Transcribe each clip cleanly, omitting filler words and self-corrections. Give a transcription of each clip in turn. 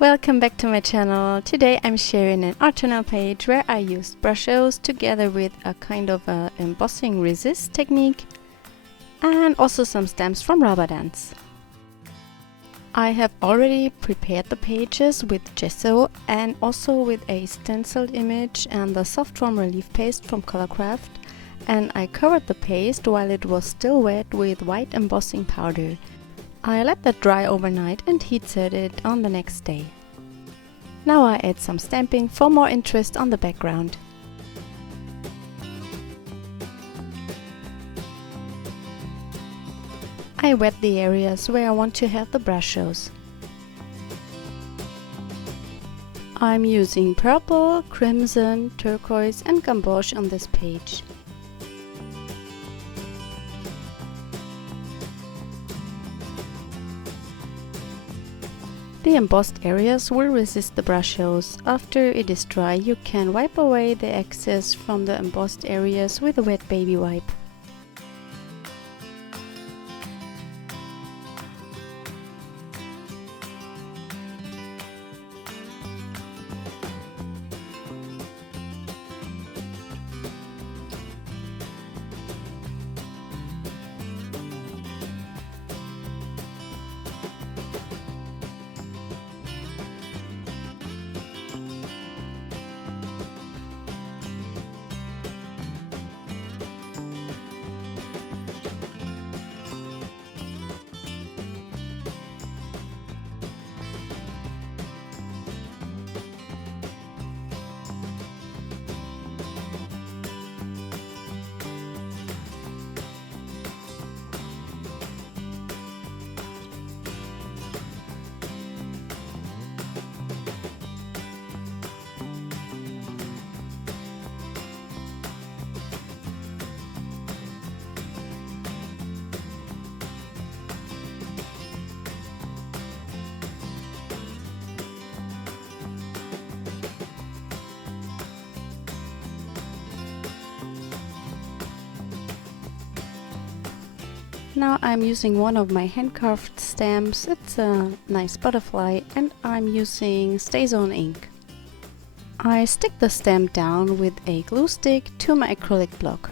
Welcome back to my channel. Today I'm sharing an art journal page where I used Brushos together with a kind of a embossing resist technique and also some stamps from rubber dance. I have already prepared the pages with gesso and also with a stenciled image and the soft foam relief paste from ColourCraft, and I covered the paste while it was still wet with white embossing powder. I let that dry overnight and heat set it on the next day. Now I add some stamping for more interest on the background. I wet the areas where I want to have the brushos. I'm using purple, crimson, turquoise and gamboge on this page. The embossed areas will resist the brushos. After it is dry, you can wipe away the excess from the embossed areas with a wet baby wipe. Now I'm using one of my hand-carved stamps. It's a nice butterfly and I'm using StayZone ink. I stick the stamp down with a glue stick to my acrylic block.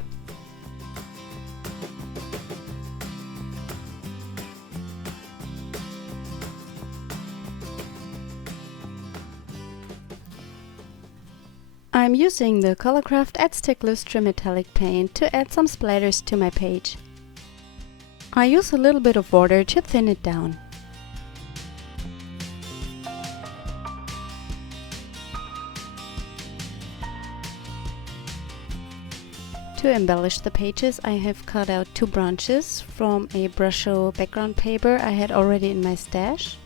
I'm using the ColourCraft Aztec Lustre metallic paint to add some splatters to my page. I use a little bit of water to thin it down. To embellish the pages, I have cut out 2 branches from a Brusho background paper I had already in my stash.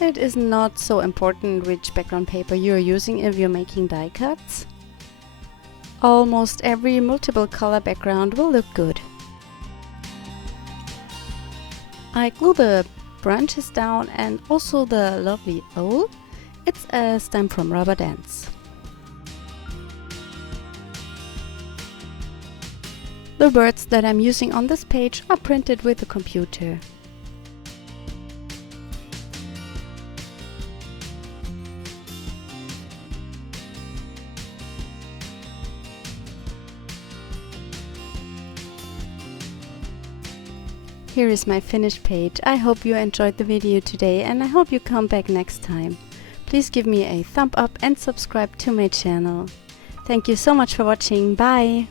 It is not so important which background paper you are using if you're making die cuts. Almost every multiple color background will look good. I glue the branches down and also the lovely owl. It's a stamp from Rubber Dance. The words that I'm using on this page are printed with the computer. Here is my finished page. I hope you enjoyed the video today and I hope you come back next time. Please give me a thumb up and subscribe to my channel. Thank you so much for watching. Bye!